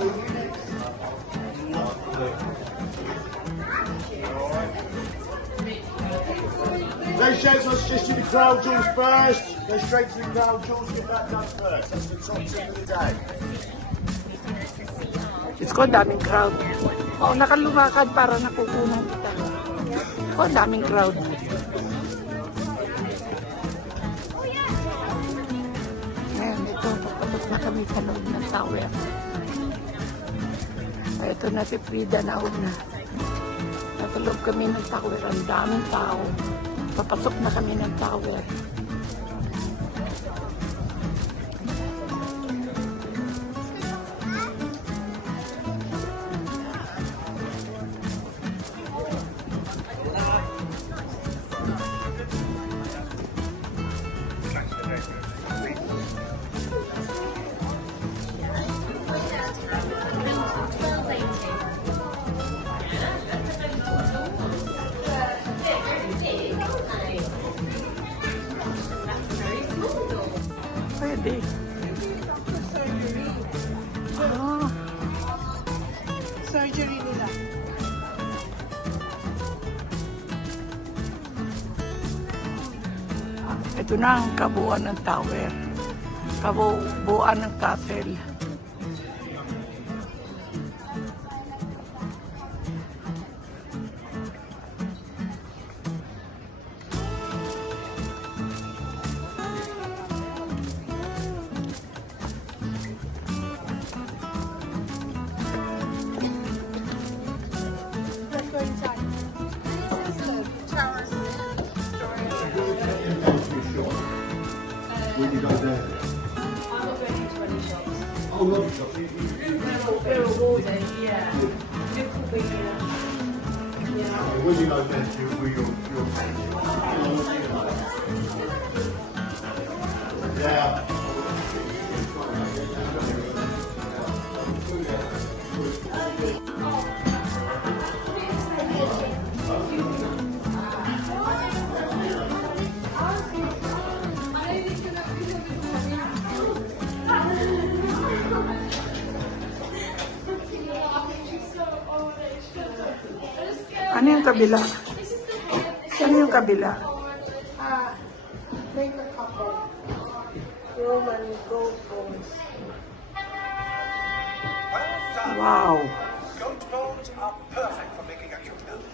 Those shapes, let's just do the crown jewels first. Go straight to the crown jewels, get that done first. That's the top tip of the day. Diyos ko, daming crowd. Oo, nakalumakad para nakukunan kita. Oo, daming crowd. Ngayon, ito, papasok na kami sa loob ng tower. Ito na si Frida na una. Nasa loob kami ng tower. Ang daming tao. Papasok na kami ng tower. Pwede. Surgery nila. Ito na ang kabuuan ng tower. Kabuuan ng castle. When you go there. I'm not going into any shops. Oh, lobby shops. They're rewarding, yeah. It will be, When you go there, yeah. Ano yung kabila? Ano yung kabila? Make a couple. Roman gold bones. Wow! Goat bones are perfect for making a cute milk.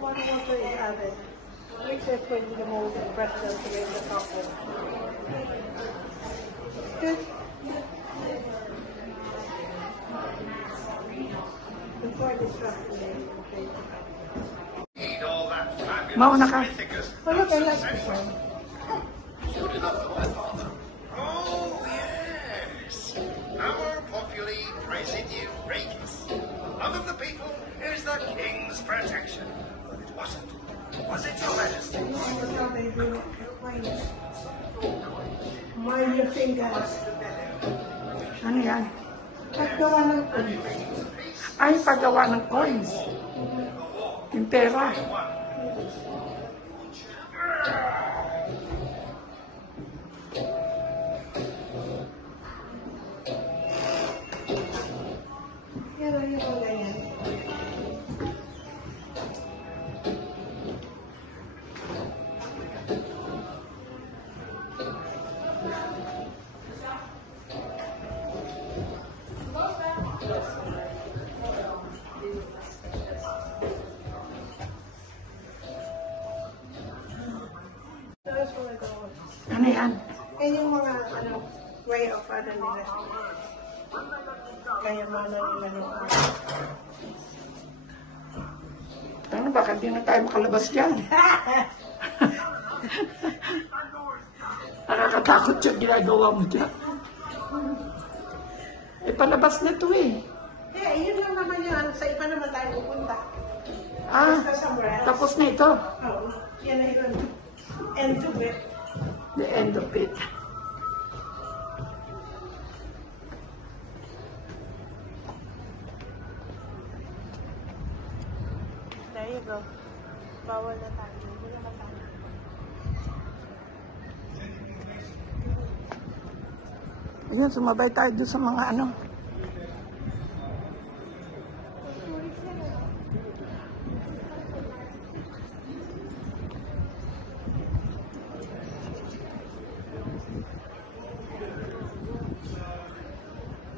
Water is added. Except when you mold and press them to make the couple. Good. Before distracting okay. Eat all that fabulous Mauna ka. mythicus. Oh, look, I like this one. Oh, yes. Our popularly Presidium Regis. Love of the people is the King's protection. But it wasn't. Was it, Your Majesty? That's how they do it. Mind your fingers. Ano yan? Paggawa ng Ay, paggawa ng coins. Yung pera. yan ganyan. Ano yan? Yan yung mga way of nila. Kaya mana nila Ano, baka di na tayo makalabas dyan. Nakakatakot yung ginagawa mo dyan. Eh, palabas na to eh. Yeah, yun lang naman yung sa iba naman tayo pupunta. Ah, tapos na ito. Oo, yan na yun. End of it. The end of it. bro. Bawal na tayo. Wala na tayo. Ayan, sumabay tayo doon sa mga ano.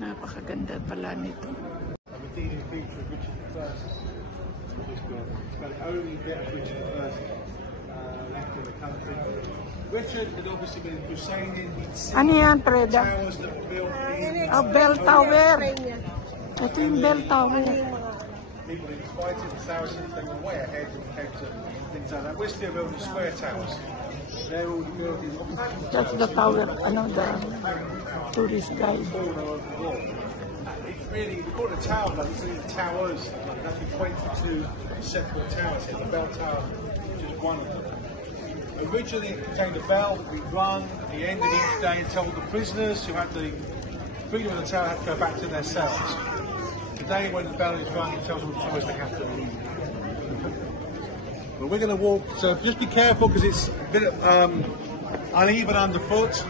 Napakaganda pala nito. I'm a feature of Richard I. This building. It's about the only bit of Richard I left in the country. Richard had obviously been crusading. He'd seen Ano yan, Preda? towers that were built in Oh, bell tower. Ito yung bell tower. people who fighting the Saracens. They were way ahead when it came to things like that. We're still building square towers. They're all building That's the tower, ano, the tourist guide. corner of the wall. It's really, we call it a tower, but it's really towers. There's actually 22 separate towers here. The bell tower is just one of them. Originally, it contained a bell that we rung at the end of each day and told the prisoners who had the freedom of the tower had to go back to their cells. Today, when the bell is rung, it tells all the tourists they have to leave. But we're going to walk, so just be careful because it's a bit uneven underfoot.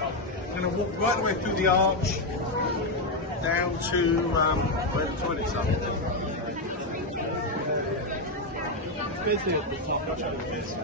We're going to walk right the way through the arch down to where the toilets are. Busy at the top, I'll show you this.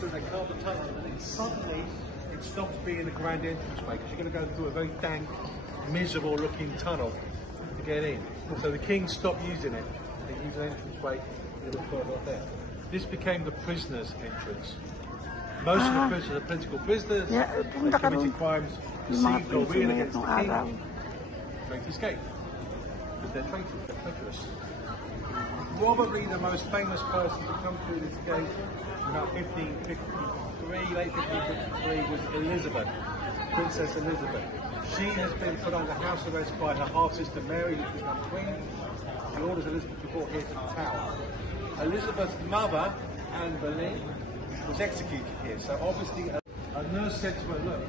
So they carve the tunnel and then suddenly it stops being a grand entranceway because you're going to go through a very dank, miserable looking tunnel to get in. So the king stopped using it. They used an entranceway a little further up there. This became the prisoners' entrance. Most of the prisoners are political prisoners. Yeah, They punta ka committed ron. crimes, Yung mga received or real prisoner against the nung araw. king. Trying to escape. Because they're traitors, they're traitorous. Probably the most famous person to come through this gate about 1553, late 1553, was Elizabeth, Princess Elizabeth. She has been put under house arrest by her half-sister Mary, who's become queen. She orders Elizabeth to be brought here to the tower. Elizabeth's mother, Anne Boleyn, was executed here. So obviously a nurse said to her, look,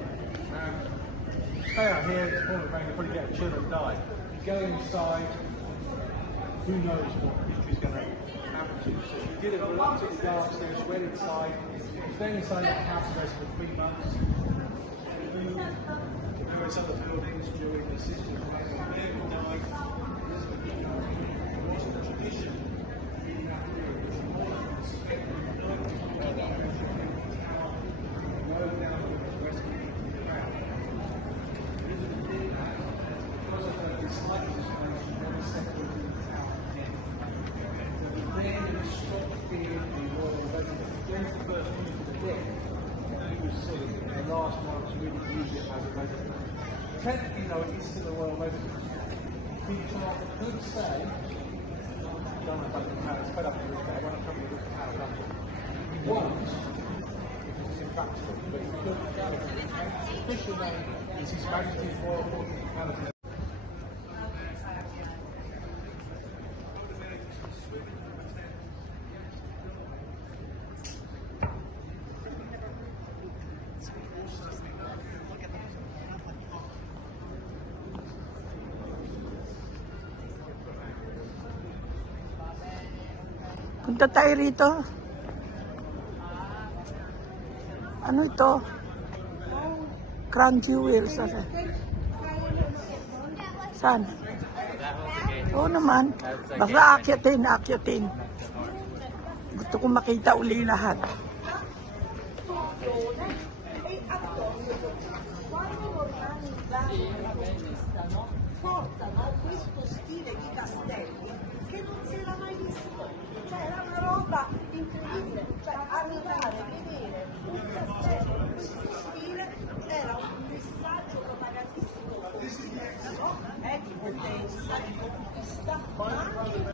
stay out here, it's more than you'll probably get a chill and die. Go inside, who knows what history's going to happen to you. So she did it reluctantly go upstairs, she went inside, staying inside the house arrest for 3 months. She moved to various other buildings during the siege of Mary died. There wasn't a tradition in that period. It's more than spent the night together. No doubt it was rescued from the ground. Elizabeth did that because of her dislike of this place, she never settled in the town again. Then it stopped being the royal resident. James the first used the deck, and he was silly. The last one to really use it as a resident. Technically, though, it is still a royal residence. People could say, don't know about the tower, it's fed up with this, I want to come with this tower up. He won't, because it's impractical. But he could go. His official name is His Majesty's Royal Palace. Punta tayo rito. Ano ito? Crown Jewels. Saan? Oo naman. Basta akyatin. Gusto ko makita uli lahat. Portano questo stile di castelli che non si era mai visto, cioè era una roba incredibile, cioè arrivare a vedere un castello in questo stile era un messaggio propagandistico, no? Di potenza, di conquista, ma anche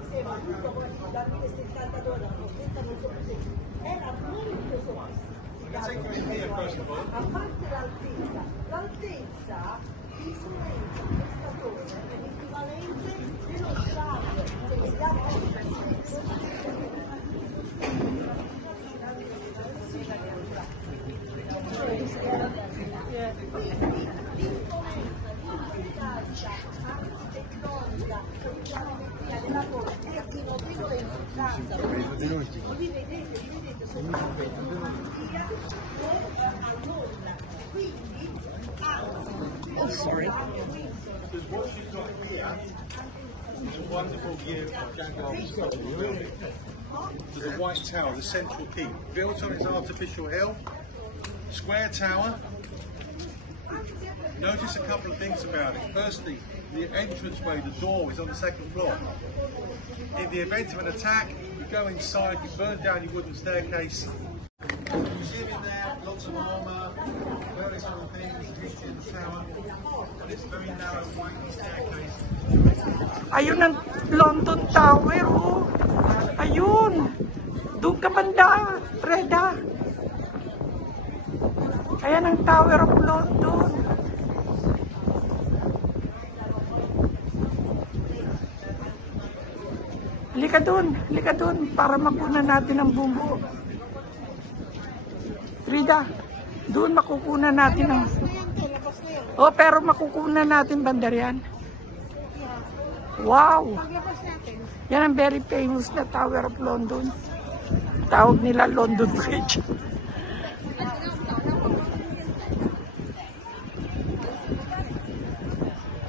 insieme a tutto poi dal 1072 alla conquista non so più, era molto sofisticato. A parte l'altezza influenza questa cosa è l'equivalente dello sciame degli altri quindi l'influenza di efficacia antitectonica della cosa è di notevole importanza. Li vedete sono malattia a nulla, quindi Because what she's got here is a wonderful view of Llangollen Castle building. There's a white tower, the central keep, built on its artificial hill, square tower. Notice a couple of things about it. Firstly, the entranceway, the door is on the second floor. In the event of an attack, you go inside, you burn down your wooden staircase. Museum in there, lots of armour, various other things, history of the tower, and it's a very narrow, winding staircase. Ayun ang London Tower, oh. Ayun. Doon ka banda, Reda. Ayan ang Tower of London. Halika dun, para makunan natin ang bumbu. Rida, doon makukunan natin ang... Oh, pero makukunan natin bandar yan. Wow! Yan ang very famous na Tower of London. Tawag nila London Bridge.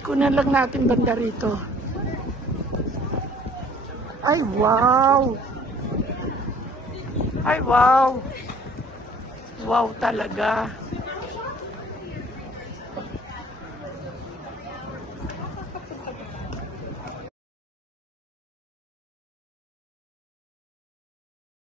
Kunan lang natin bandar rito. Ay, wow! Ay, wow! Wow talaga.